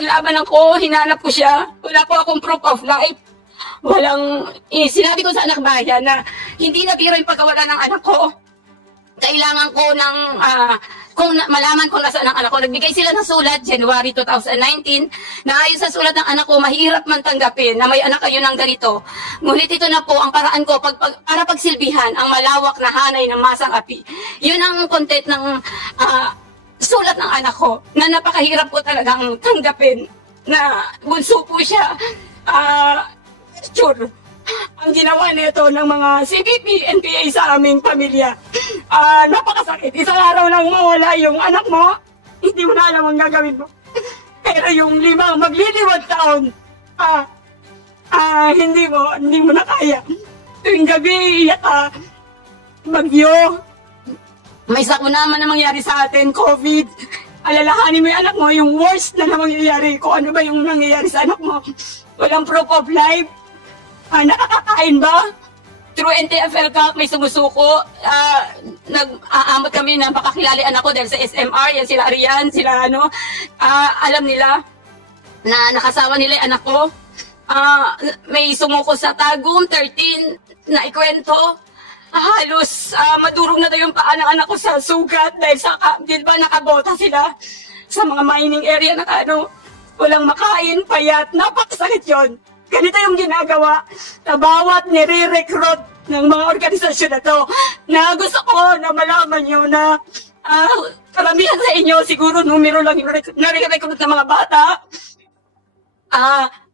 nakipaglaban ako, hinanap ko siya. Wala po akong proof of life. Sinabi ko sa anak bayan na hindi na biro yung pagkawala ng anak ko. Kailangan ko ng, kung malaman ko nasaan ang anak ko. Nagbigay sila ng sulat, January 2019, na ayon sa sulat ng anak ko, mahirap man tanggapin na may anak kayo ng ganito. Ngunit ito na po ang paraan ko para pagsilbihan ang malawak na hanay ng masang api. Yun ang content ng sulat ng anak ko, na napakahirap ko talagang tanggapin, na bunso po siya. Sure. Ang ginawa nito ng mga CPP, NPA sa aming pamilya, napakasakit. Isang araw lang mawala yung anak mo, hindi mo na alam ang gagawin mo. Pero yung 5 magliliwag taon, hindi mo na kaya. Tuwing gabi, iyak ka, bagyo. May sakuna naman na mangyari sa atin, COVID. Alalahanin mo yung anak mo, yung worst na mangyayari. Kung ano ba yung nangyayari sa anak mo. Walang proof of life. Nakakakain ba? Through NTFL Cup, may sumusuko. Nag-aamot kami na pakakilali anak ko dahil sa SMR, yan sila Arian, sila alam nila na nakasawa nila yung anak ko. May sumuko sa Tagum, 13, na ikwento. Halos madurog na daw yung paa ng anak ko sa sugat dahil sa, di ba nakabota sila sa mga mining area na walang makain, payat, napakasakit yun. Ganito yung ginagawa na bawat nire-recruit ng mga organisasyon na to, na gusto ko na malaman nyo na karamihan sa inyo, siguro numero lang yung nare-recruit ng mga bata.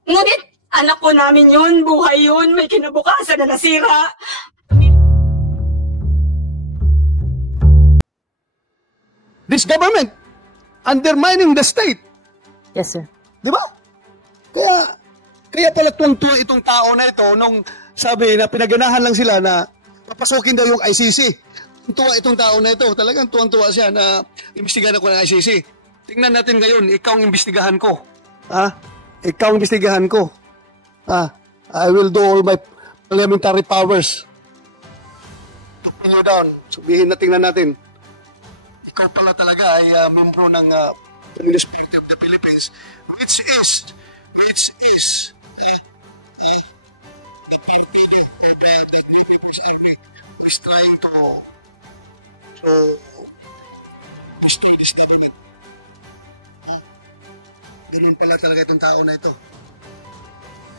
Ngunit anak ko namin yun, buhay yun, may kinabukasan na nasira. This government undermining the state. Yes, sir. Di ba? Kaya pala tuwang-tuwa itong tao na ito nung sabi na pinaganahan lang sila na papasukin daw yung ICC. Tuwa itong tao na ito. Talagang tuwang-tuwa siya na imbestigahan ako ng ICC. Tingnan natin ngayon, ikaw ang imbestigahan ko. Ikaw ang imbestigahan ko. I will do all my parliamentary powers to pull you down. Sabihin na tingnan natin. Ikaw pala talaga ay membro ng Communist Party of the Philippines, which is trying to destroy this government. Ganun pala talaga itong tao na ito.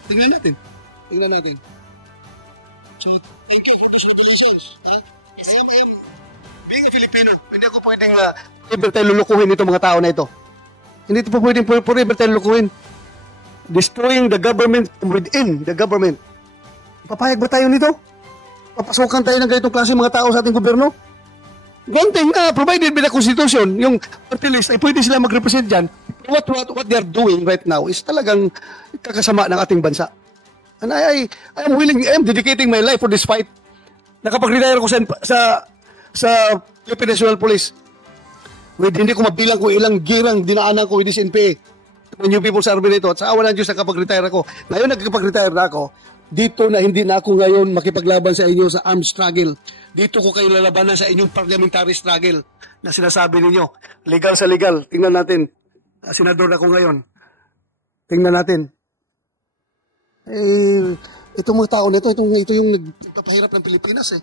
Tingnan natin. So, thank you for those revelations. I am being a Filipino, hindi ako pwedeng forever tayo lulukuhin itong mga tao na ito. Hindi ito po pwedeng forever tayo lulukuhin. Destroying the government from within the government. Papayag ba tayo nito? Papasukan tayo ng ganitong klase mga tao sa ating gobyerno? One thing, provided by the Constitution, yung party list, ay pwede sila mag-represent dyan. What they are doing right now is talagang kakasama ng ating bansa. And I am dedicating my life for this fight. Nakapag-retire ko sa Philippine National Police. Hindi ko mabilang kung ilang girang dinaanan ko with this NPA. New People's Army nito. At sa awa ng Diyos, nakapag-retire ako. Ngayon, nagkapag-retire na ako. Dito na hindi na ako ngayon makipaglaban sa inyo sa armed struggle. Dito ko kayo lalabanan sa inyong parliamentary struggle na sinasabi ninyo. Legal sa legal. Tingnan natin. Senador ako ngayon. Tingnan natin. Itong mga tao na ito, ito yung nagpapahirap ng Pilipinas eh.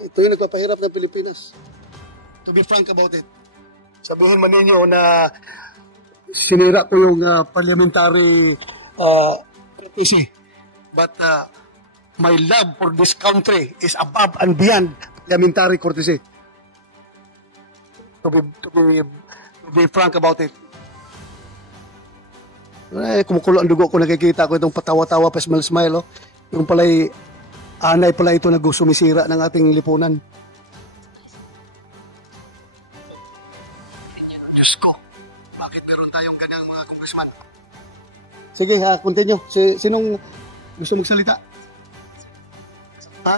Ito yung nagpapahirap ng Pilipinas. To be frank about it. Sabihin man ninyo na sinira ko yung parliamentary courtesy. But my love for this country is above and beyond parliamentary courtesy. To be frank about it. Kumukulo ang dugo ko, nakikita ko itong patawa-tawa, pa-smile-smile. Oh. Yung pala'y, anay pala ito nagsumisira ng ating lipunan. Diyos ko, bakit meron tayong ganyang mga congressman? Sige, continue. Sinong gusto magsalita? Ha?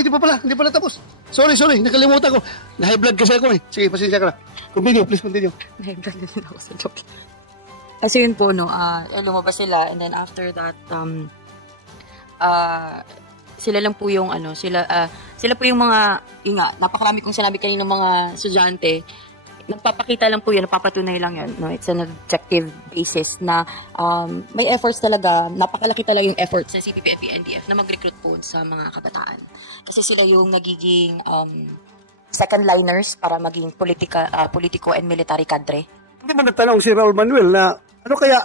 Hindi pala tapos. Sorry, nakalimutan ko. Na-high blood kasi ako eh. Sige, pasensya ka na. Continue, please continue. Na-high blood din ako sa joke. Kasi yun po, lumabas sila, and then after that, sila lang po yung, sila po yung mga, napakarami kong sinabi kanina mga estudyante, nagpapakita lang po yun, napapatunay lang yun. No? It's an objective basis na may efforts talaga, napakalaki talaga yung efforts sa CPP, NP, NDF na mag-recruit po sa mga kabataan. Kasi sila yung nagiging second liners para maging politiko and military cadre. Hindi ba nagtanong si Raul Manuel na, ano kaya,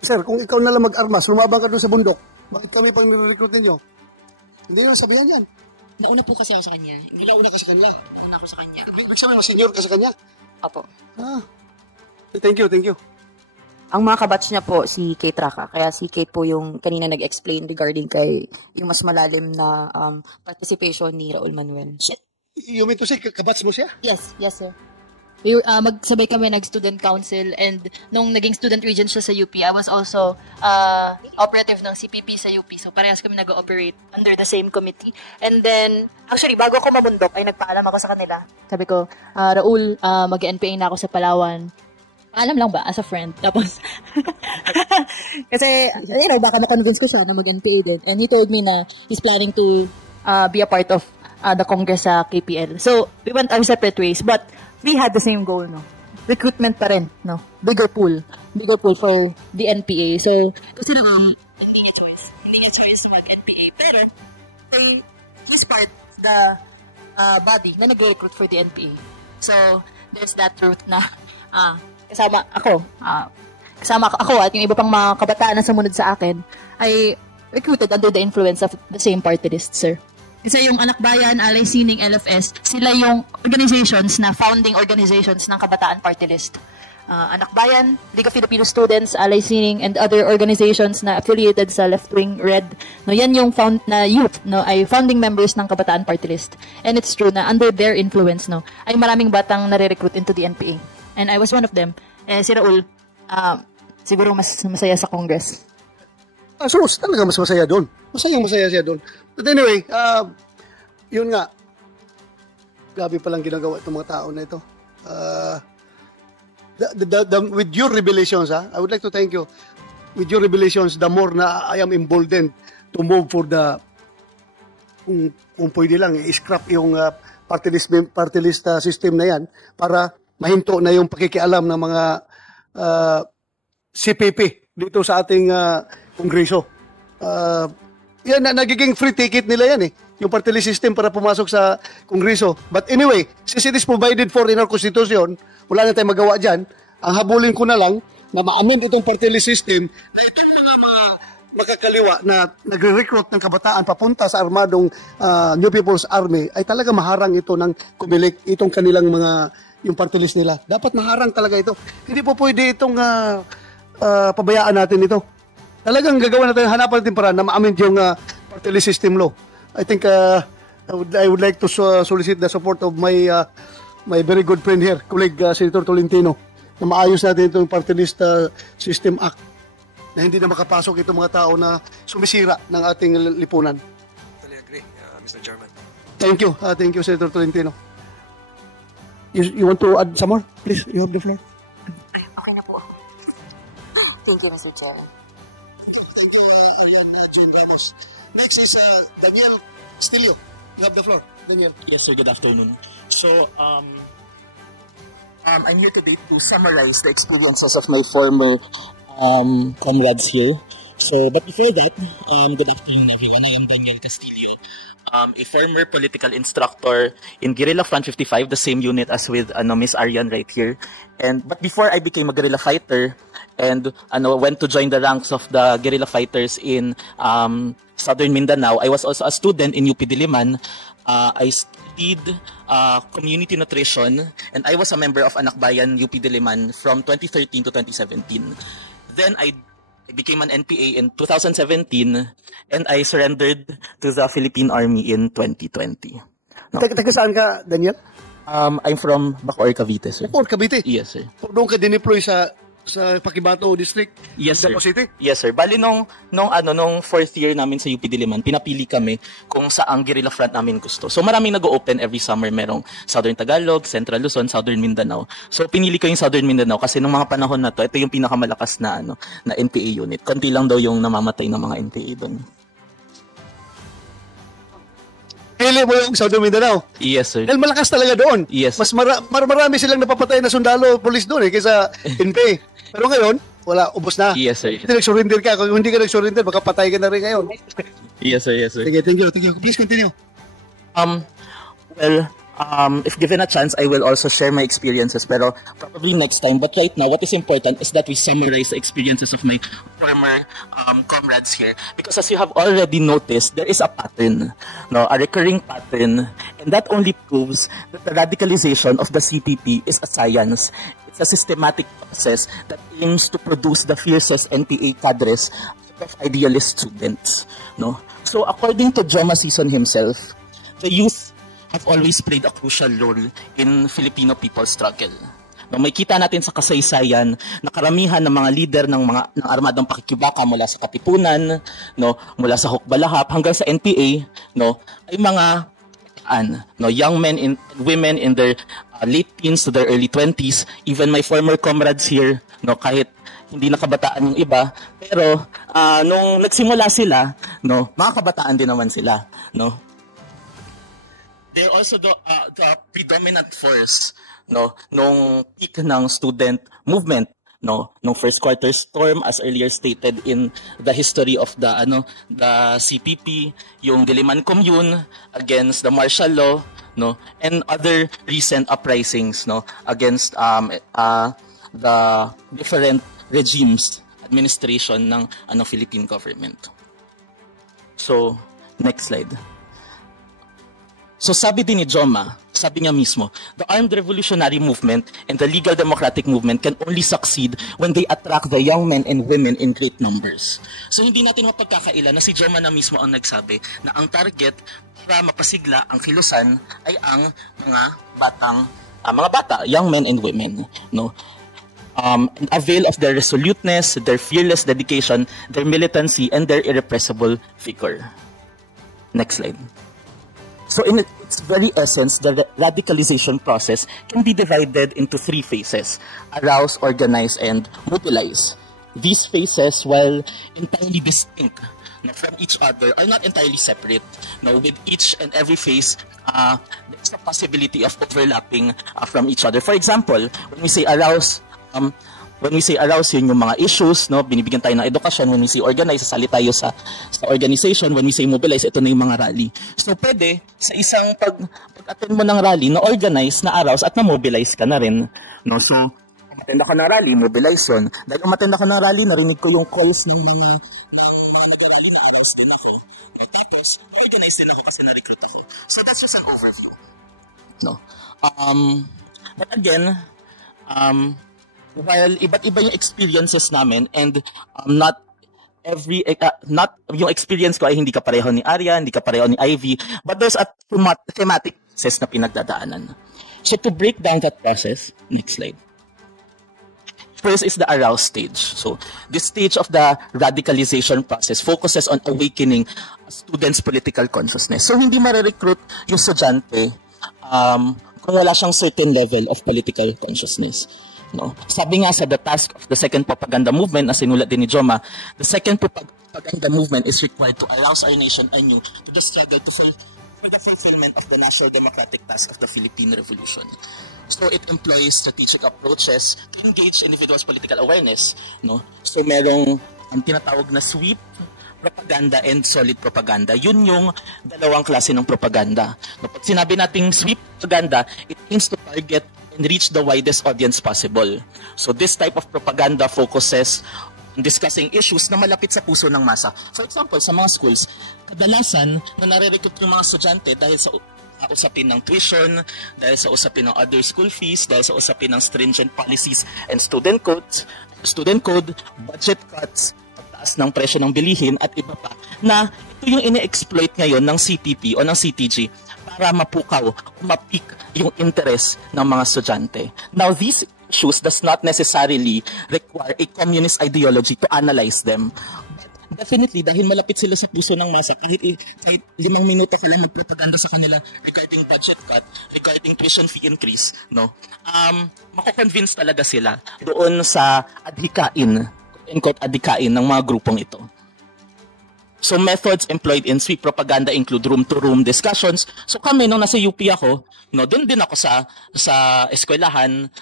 sir, kung ikaw na lang mag-armas, lumabang ka doon sa bundok, bakit kami pang nire-recruit ninyo? Hindi nyo sabihan yan. Nauna po kasi ako sa kanya. Nauna ka sa kanila. Nauna ako sa kanya. Ibig sabihin, mas senior ka sa kanya? Opo. Thank you. Ang mga kabatch niya po, si Kate Raka. Kaya si Kate po yung kanina nag-explain regarding kay yung mas malalim na participation ni Raul Manuel. You mean to say, kabats mo siya? Yes, sir. Magsabay kami nag-student council, and nung naging student regent siya sa UP, I was also operative ng CPP sa UP. So parehas kami nag-ooperate under the same committee. And then, actually, bago ako mabundok, ay nagpaalam ako sa kanila. Sabi ko, Raul, mag-NPA na ako sa Palawan. Alam lang ba? As a friend. Tapos, kasi, baka na-convince ko siya na mag-NPA din. And he told me na he's planning to be a part of the Congress sa KPL. So, we went our separate ways, but we had the same goal, no? Recruitment pa rin, no? Bigger pool for the NPA. So, kasi naman, hindi niya choice na mag-NPA. Pero, for his part, the body na nag-recruit for the NPA. So, there's that truth na kasama ako at yung iba pang mga kabataan na sumunod sa akin ay recruited under the influence of the same party list, sir. Kasi yung Anak Bayan, Alay Sining, LFS, sila yung organizations na founding organizations ng Kabataan Party List. Anak Bayan, League of Filipino Students, Alay Sining, and other organizations na affiliated sa left-wing red. No, yan yung youth, no, ay founding members ng Kabataan Party List. And it's true na under their influence, no, ay maraming batang nare-recruit into the NPA. And I was one of them. Si Raul, siguro mas masaya sa Congress. So, talaga mas masaya doon. Masaya siya doon. But anyway, yun nga. Grabe palang ginagawa itong mga tao na ito. With your revelations, I would like to thank you. With your revelations, the more na I am emboldened to move for the, kung pwede lang, i-scrap yung party list system na yan para mahinto na yung pakikialam ng mga CPP dito sa ating Kongreso. Yan, nagiging free ticket nila yan yung party list system para pumasok sa Kongreso. But anyway, since it is provided for in our Constitution, wala na tayong magawa dyan. Ang habulin ko na lang na ma-amend itong party list system ay itong mga makakaliwa na nagre-recruit ng kabataan papunta sa armadong New People's Army ay talaga maharang ito ng kumilik itong kanilang yung party list nila. Dapat maharang talaga ito. Hindi po pwede itong pabayaan natin ito. Talagang gagawin natin, hanapan natin para na ma-amend yung party list system law. I think I would like to solicit the support of my very good friend here, colleague Senator Tolentino, na maayos natin itong party list system act na hindi na makapasok itong mga tao na sumisira ng ating lipunan. Totally agree, Mr. Chairman. Thank you, Senator Tolentino. You want to add some more? Please, you have the floor. Thank you, Mr. Chairman. Thank you, Arian Jane Ramos. Next is Daniel Castillo. You have the floor, Daniel. Yes, sir. Good afternoon. So, I'm here today to summarize the experiences of my former comrades here. So, but before that, good afternoon, everyone. I am Daniel Castillo, a former political instructor in Guerrilla Front 55, the same unit as with Miss Arian right here. But before I became a guerrilla fighter and went to join the ranks of the guerrilla fighters in Southern Mindanao, I was also a student in UP Diliman. I studied community nutrition, and I was a member of Anak Bayan UP Diliman from 2013 to 2017. Then I became an NPA in 2017, and I surrendered to the Philippine Army in 2020. No. Taga saan ka, Daniel? I'm from Bacoor, Cavite, sir. Bacoor, Cavite? Yes, sir. Doon ka dineploy sa Paquibato District? Yes, sir. Davao City? Yes, sir. Bali nung fourth year namin sa UP Diliman, pinapili kami kung saang guerrilla front namin gusto. So maraming nag-open every summer. Merong Southern Tagalog, Central Luzon, Southern Mindanao. So pinili ko yung Southern Mindanao kasi nung mga panahon na to, ito yung pinakamalakas na na NPA unit. Konti lang daw yung namamatay ng mga NPA doon. Pili mo yung Southern Mindanao. Yes, sir. Dahil malakas talaga doon. Yes. Mas marami silang napapatay na sundalo, polis doon kaysa NPA. Pero ngayon, wala, ubos na. Yes, sir. Hindi nag-surrender ka. Kung hindi ka nag-surrender, baka patay ka na rin ngayon. Yes, sir. Yes, sir. Sige, thank you. Please continue. If given a chance, I will also share my experiences, pero probably next time. But right now, what is important is that we summarize the experiences of my former comrades here. Because as you have already noticed, there is a pattern, no, a recurring pattern, and that only proves that the radicalization of the CPP is a science. It's a systematic process that aims to produce the fiercest NPA cadres of idealist students, no. So according to Joma Sison himself, the youth have always played a crucial role in Filipino people's struggle. No, may kita natin sa kasaysayan na karamihan ng mga leader ng armadong pakikibaka mula sa Katipunan, no, mula sa Hukbalahap hanggang sa NPA, no, ay mga young men and women in their late teens to their early 20s, even my former comrades here, no, kahit hindi na kabataan yung iba, pero nung nagsimula sila, no, mga kabataan din naman sila, no. They're also the predominant force, no, nung peak ng student movement, no, nung first quarter storm, as earlier stated in the history of the CPP, yung Diliman Commune against the martial law, no, and other recent uprisings, no, against the different regimes, administration ng Philippine government. So, next slide. So sabi din ni Joma, sabi niya mismo, the armed revolutionary movement and the legal democratic movement can only succeed when they attract the young men and women in great numbers. So hindi natin mapagkakaila na si Joma na mismo ang nagsabi na ang target para mapasigla ang kilusan ay ang mga bata, young men and women, no? And avail of their resoluteness, their fearless dedication, their militancy, and their irrepressible vigor. Next slide. So in its very essence, the radicalization process can be divided into three phases: arouse, organize, and mobilize. These phases, while entirely distinct from each other, are not entirely separate. With each and every phase, there's a possibility of overlapping from each other. For example, when we say arouse, yun yung mga issues, no, binibigyan tayo ng edukasyon. When we say organize, sasali tayo sa organization. When we say mobilize, ito na yung mga rally. So pwede sa isang pag-attend mo ng rally na organize, na arouse at na mobilize ka na rin, no. So umatenda ka ng rally, mobilize yun. Dahil umatenda ka ng rally, narinig ko yung calls ng mga nag-rally, na arouse din ako. Tapos organize din ako kasi na-recruit ako. So that's just an overview, no. But again, while iba't iba yung experiences namin, and not yung experience ko ay hindi ka pareho ni Arya, hindi ka pareho ni Ivy, but there's a thematic process na pinagdadaanan. So to break down that process, next slide. First is the arouse stage. So this stage of the radicalization process focuses on awakening students' political consciousness. So hindi ma-recruit yung estudyante kung wala siyang certain level of political consciousness. No. Sabi nga sa The Task of the Second Propaganda Movement na sinulat din ni Joma, the second propaganda movement is required to arouse our nation anew to the struggle for the fulfillment of the national democratic task of the Philippine Revolution. So it employs strategic approaches to engage individuals' political awareness. No? So merong ang tinatawag na sweep propaganda and solid propaganda. Yun yung dalawang klase ng propaganda. No, pag sinabi nating sweep propaganda, it aims to target and reach the widest audience possible. So this type of propaganda focuses on discussing issues na malapit sa puso ng masa. For example, sa mga schools, kadalasan na nare-recruit yung mga estudyante dahil sa usapin ng tuition, dahil sa usapin ng other school fees, dahil sa usapin ng stringent policies and student code, budget cuts, pagtaas ng presyo ng bilihin at iba pa, na ito yung ine-exploit ngayon ng CPP o ng CTG para mapukaw o mapik yung interest ng mga estudyante. Now, these issues does not necessarily require a communist ideology to analyze them. But definitely, dahil malapit sila sa puso ng masa, kahit 5 minuto ka lang magpropaganda sa kanila regarding budget cut, regarding tuition fee increase, no, mako-convince talaga sila doon sa adhikain, quote-unquote adhikain ng mga grupong ito. So methods employed in sweep propaganda include room-to-room discussions. So kami, nung nasa UP ako, doon din ako sa eskwelahan.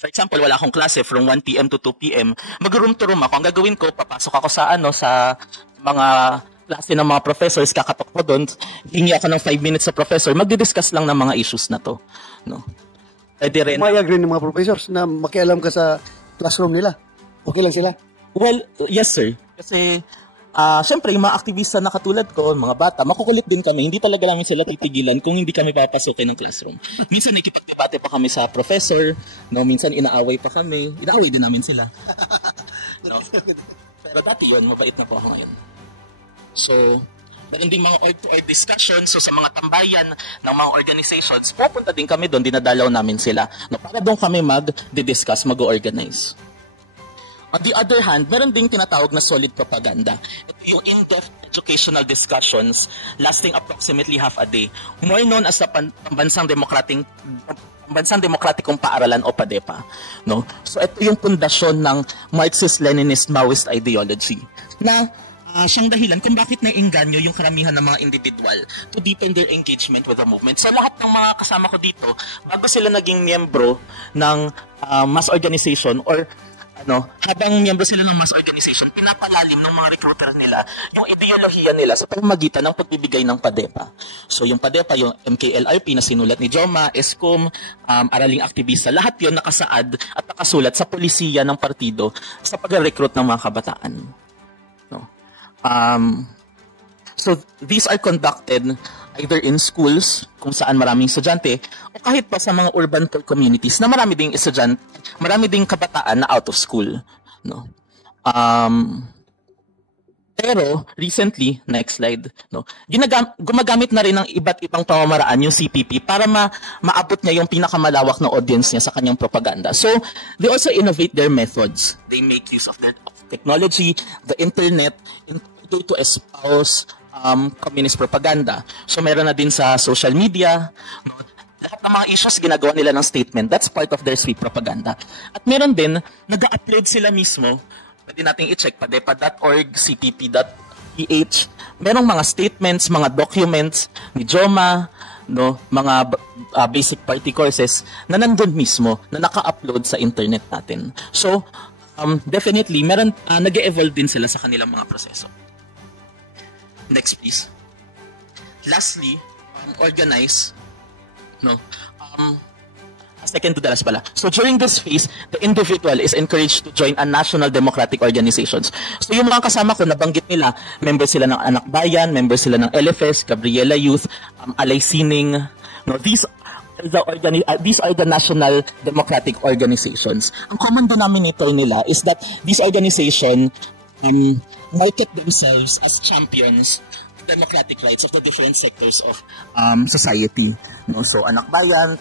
For example, wala akong klase from 1 p.m. to 2 p.m. Mag-room-to-room ako. Ang gagawin ko, papasok ako sa mga klase ng mga professors, kakatok ko doon, hingi ako ng 5 minutes sa professor, magdi-discuss lang ng mga issues na to. No? Pwede rin. Mayag rin ng mga professors na makialam ka sa classroom nila. Okay lang sila? Well, yes sir. Kasi, syempre, yung mga aktivista na katulad ko, mga bata, makukulit din kami. Hindi talaga namin sila titigilan kung hindi kami papasukin ng classroom. Minsan nakikipag-debate pa kami sa professor, no? Minsan inaaway pa kami. Inaaway din namin sila. No? Pero dati yun, mabait na po ako ngayon. So, meron ding mga org-to-org discussions. So, sa mga tambayan ng mga organizations, pupunta din kami doon, dinadalaw namin sila. No? Para doon kami mag-discuss, mag-organize. On the other hand, meron ding tinatawag na solid propaganda. Ito yung in-depth educational discussions lasting approximately half a day, more known as the Pambansang Demokratikong Paaralan o PADEPA. No? So ito yung pundasyon ng Marxist-Leninist-Maoist ideology na siyang dahilan kung bakit naiengganyo yung karamihan ng mga individual to deepen their engagement with the movement. So lahat ng mga kasama ko dito, bago sila naging miyembro ng mass organization or habang miyembro sila ng mass organization, pinapalalim ng mga recruiter nila yung ideolohiya nila sa pamamagitan ng pagbibigay ng PADEPA. So yung PADEPA, yung MKLRP na sinulat ni Joma, ESCOM, Araling Aktivista, lahat yon nakasaad at nakasulat sa polisiya ng partido sa pag-recruit ng mga kabataan. No? So these are conducted either in schools, kung saan maraming estudyante, o kahit pa sa mga urban communities na marami ding estudyante, marami ding kabataan na out of school. No? Pero, recently, next slide, no, gumagamit na rin ng iba't ibang pamamaraan yung CPP para maabot niya yung pinakamalawak na audience niya sa kanyang propaganda. So, they also innovate their methods. They make use of their technology, the internet, to espouse communist propaganda. So meron na din sa social media, no? Lahat ng mga issues ginagawa nila ng statement. That's part of their sweep propaganda. At meron din, nag-upload sila mismo, pwede nating i-check, padepa.org, cpp.ph, merong mga statements, mga documents ni Joma, no, mga basic party courses na nandun mismo, na naka-upload sa internet natin. So, definitely, meron, nag-evolve din sila sa kanilang mga proseso. Next, please. Lastly, organize. No. Second to the last pala. So during this phase, the individual is encouraged to join a national democratic organizations. So yung mga kasama ko, nabanggit nila, member sila ng Anak Bayan, member sila ng LFS, Gabriela Youth, Alay Sining. No, these are the national democratic organizations. Ang common denominator nila is that these organizations market themselves as champions of democratic rights of the different sectors of society. No? So, Anak Bayan,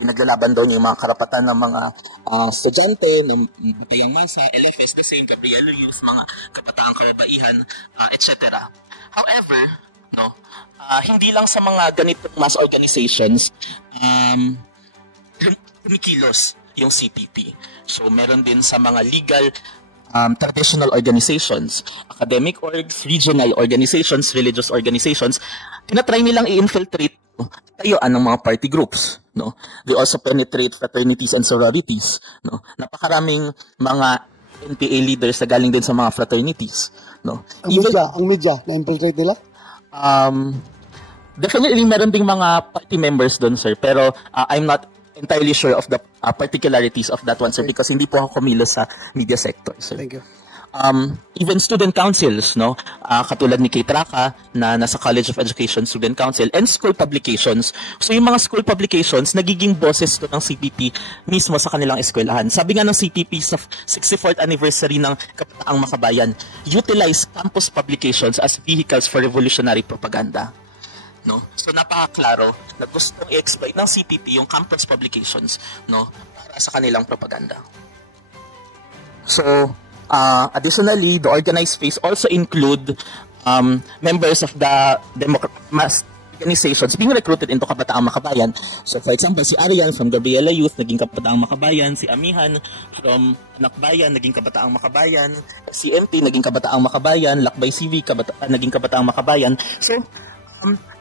pinaglalaban daw yung mga karapatan ng mga estudyante, ng batayang masa, LFS, the same, Gabriela Youth, mga kabataang kababaihan, etc. However, no, hindi lang sa mga ganitong mass organizations kumikilos yung CPP. So, meron din sa mga legal traditional organizations, academic orgs, regional organizations, religious organizations, tinatry nilang i-infiltrate tayuan ng mga party groups. No? They also penetrate fraternities and sororities. No? Napakaraming mga NPA leaders na galing din sa mga fraternities. No? Ang media, na-infiltrate nila? Definitely, meron ding mga party members doon, sir. Pero I'm not entirely sure of the particularities of that one, sir, because hindi po ako kumilos sa media sector, sir. Thank you. Even student councils, no, katulad ni Kate Raka, na nasa College of Education Student Council, and school publications. So yung mga school publications, nagiging boses to ng CPP mismo sa kanilang eskwelahan. Sabi nga ng CPP sa 64th anniversary ng Kapataang Makabayan, utilize campus publications as vehicles for revolutionary propaganda. No? So napakaklaro na gustong i-exploit ng CPP yung campus publications, no, para sa kanilang propaganda. So, additionally, the organized phase also include members of the organizations being recruited into Kabataang Makabayan. So for example, si Arian from Gabriela Youth, naging Kabataang Makabayan. Si Amihan from Nakbayan, naging Kabataang Makabayan. Si MT, naging Kabataang Makabayan. Lakbay CV, naging Kabataang Makabayan. So,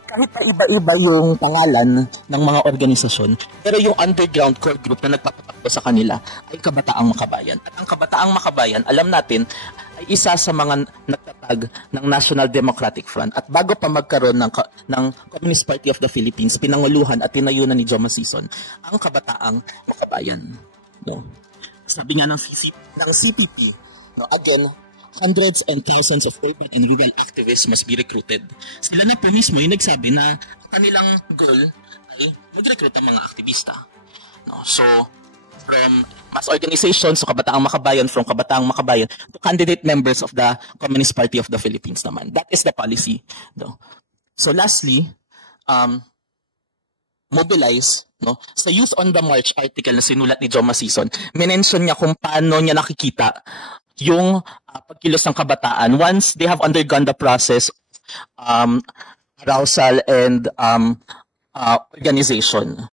kahit pa iba-iba yung pangalan ng mga organisasyon, pero yung underground core group na nagpapatakbo sa kanila ay Kabataang Makabayan. At ang Kabataang Makabayan, alam natin, ay isa sa mga nagtatag ng National Democratic Front. At bago pa magkaroon ng Communist Party of the Philippines, pinanguluhan at tinayunan ni Joma Sison ang Kabataang Makabayan. No? Sabi nga ng CPP, no, again, hundreds and thousands of urban and rural activists must be recruited. Sila na po mismo yung nagsabi na kanilang goal ay mag-recruit ang mga aktivista. No? So, from mass organizations, so Kabataang Makabayan, from Kabataang Makabayan, to candidate members of the Communist Party of the Philippines naman. That is the policy. No? So lastly, mobilize, no? Sa Youth on the March article na sinulat ni Joma Sison, minention niya kung paano niya nakikita yung pagkilos ng kabataan once they have undergone the process arousal and organization.